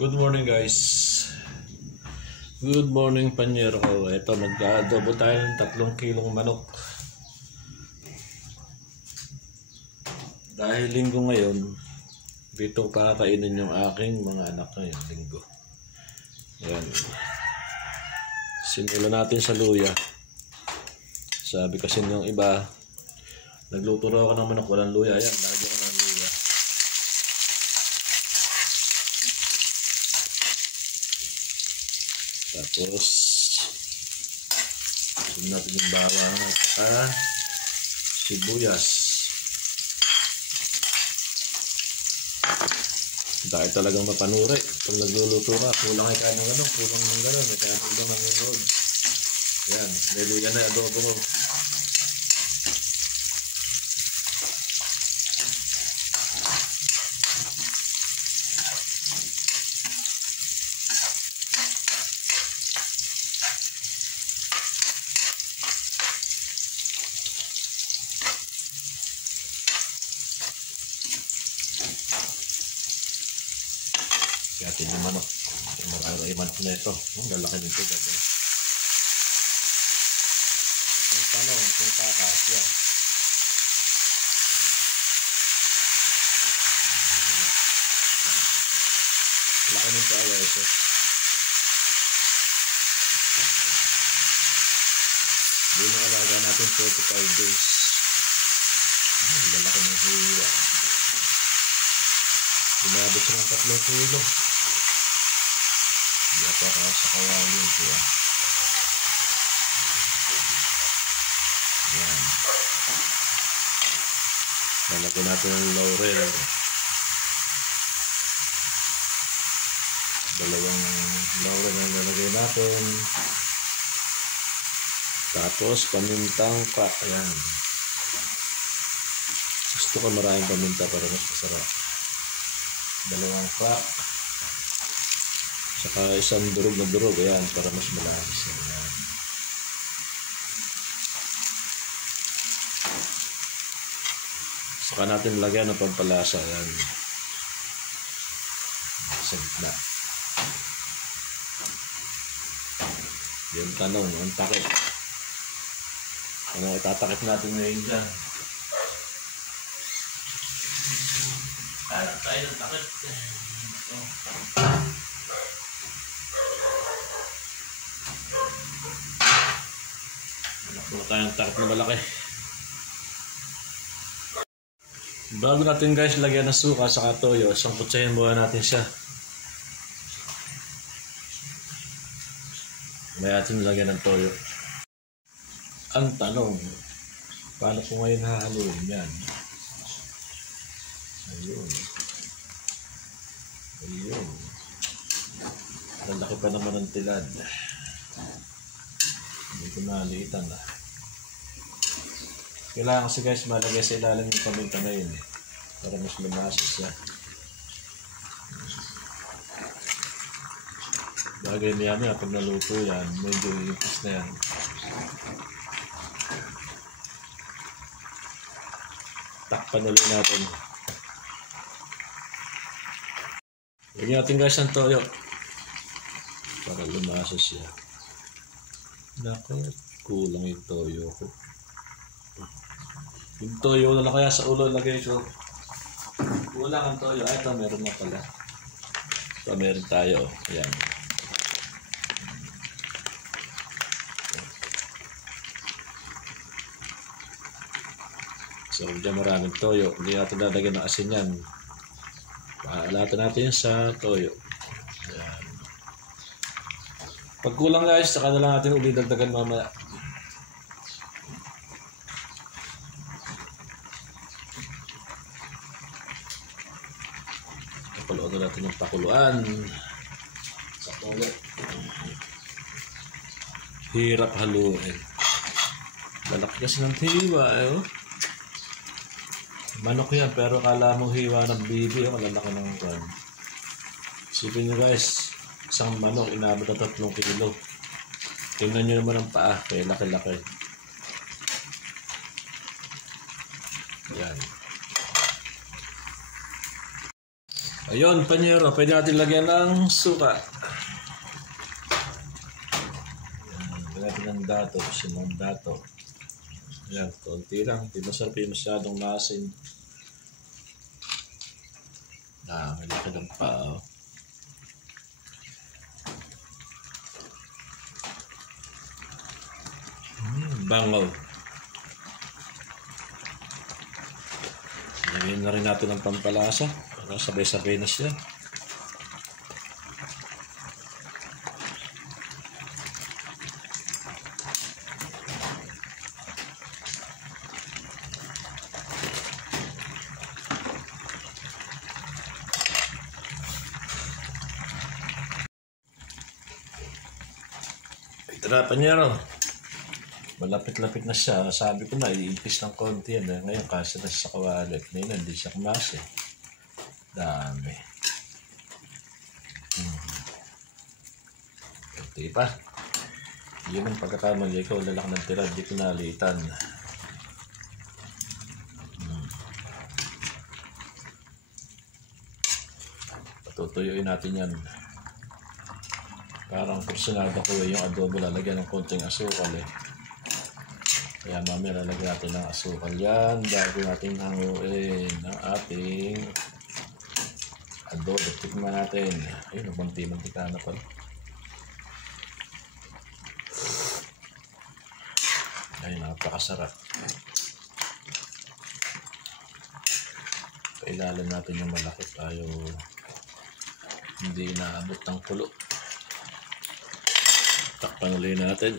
Good morning guys. Good morning panyero ko. Ito nag-adobo tayo ng 3 kilong manok. Dahil linggo ngayon, dito kakainin yung aking mga anak ngayong linggo. Ayan. Simulan natin sa luya. Sabi kasi ng iba, nagluto raw ako ng manok walang luya. Ayan, lagyan ko ng luya. Tapos sunod natin yung bawang at saka sibuyas. Dahil talagang mapanuri pag nagluluto ka, kulang ay kaya ng gano'n, kulang ng gano'n, may kaya ng ibang nanonood. Yan, may luya na adobo ko. Yatin yung manok. Marami-manok na ito. Ang lalaki nito gabi. Kung tanong, kung takas, yan. Laki nito away ito. Doon ang alaga natin 45 days. Ang lalaki ng hiwa. Binabot siya ng 3 kilo. Yata ka sa kawalin siya. Yan. Lalagyan natin ng laurel. Dalawang laurel ang lalagay natin. Tapos pamintang pa. Ayan. Gusto ko maraming paminta para mas masarap. 2 crack. Saka isang durog na durog. Ayan, para mas malakas. Ayan. Saka natin lagyan ng pampalasa. Ayan. Sa gitna. Yung tanong, ang takip. Ano itatakip natin ngayon dyan? Harap tayo ng takip. Ito. Nakuha tayo ng takip na malaki. Bago natin guys lagyan ng suka sa toyo, sangkutsahin muna natin siya. May atin lagyan ng toyo. Ang tanong, paano ko ngayon hahaluin yan? Ayun. Ayun. Malaki pa naman ang tilad. Hindi ko naliitan na. Kailangan kasi guys malagay sa ilalim yung paminta na yun para mas lumasas siya. Bagay niya pag naluto yan, medyo ipis na yan. Takpan ulit natin. Lagyan natin guys ang toyo para lumasas siya. Naku, kulang yung toyo ko. Yung toyo na lang kaya sa ulo lagay ko. Kulang ang toyo. Ay, ito meron na pala. Ito meron tayo. Ayan. So, dyan maraming toyo. Hindi natin lalagyan ng asin yan. Paalatan natin sa toyo. Ayan. Pag kulang guys, saka na lang natin ulit dagdagan mamaya. Pakuluan na natin yung pakuluan. Sa toyo. Hirap haluin. Lalaki kasi ng hiwa eh. Manok yan, pero kala mong hiwa ng bibi, malalaki ng kwan. Isipin nyo guys, isang manok inabot na 3 kilo. Tingnan nyo naman ang paa, kaya laki-laki. Yan. Ayun, panyero. Pwede natin lagyan ng suka. Ayan, lagyan natin ng dato. Sinong dato. Ayan, konti lang. Hindi masarap yung masyadong masin. May laki ng pao. Bangaw. Lagyan na rin natin ng pampalasa para sabay-sabay na siya. Tara, panyero. Malapit-lapit na siya. Sabi ko na, iipis ng konti yan. Ngayon, kasi na sa kawalit. Ngayon, hindi siya kumasi. Dami. Konti pa. Yun ang pagkakamali ko. Lalak ng tira. Di ko nalitan. Patutuyuin natin yan. Parang kursunado ko yung adobo. Lalagyan ng konting asukal eh. Kaya mamaya lalagyan natin ng asukal yan bago natin hanguin ang ating adobo. Tikman natin. Ayun, magmanti-mantika na pala. Ayun, napakasarap. Kailalan natin yung malaki tayo hindi inaabot ng kulo. Takpan ulit natin.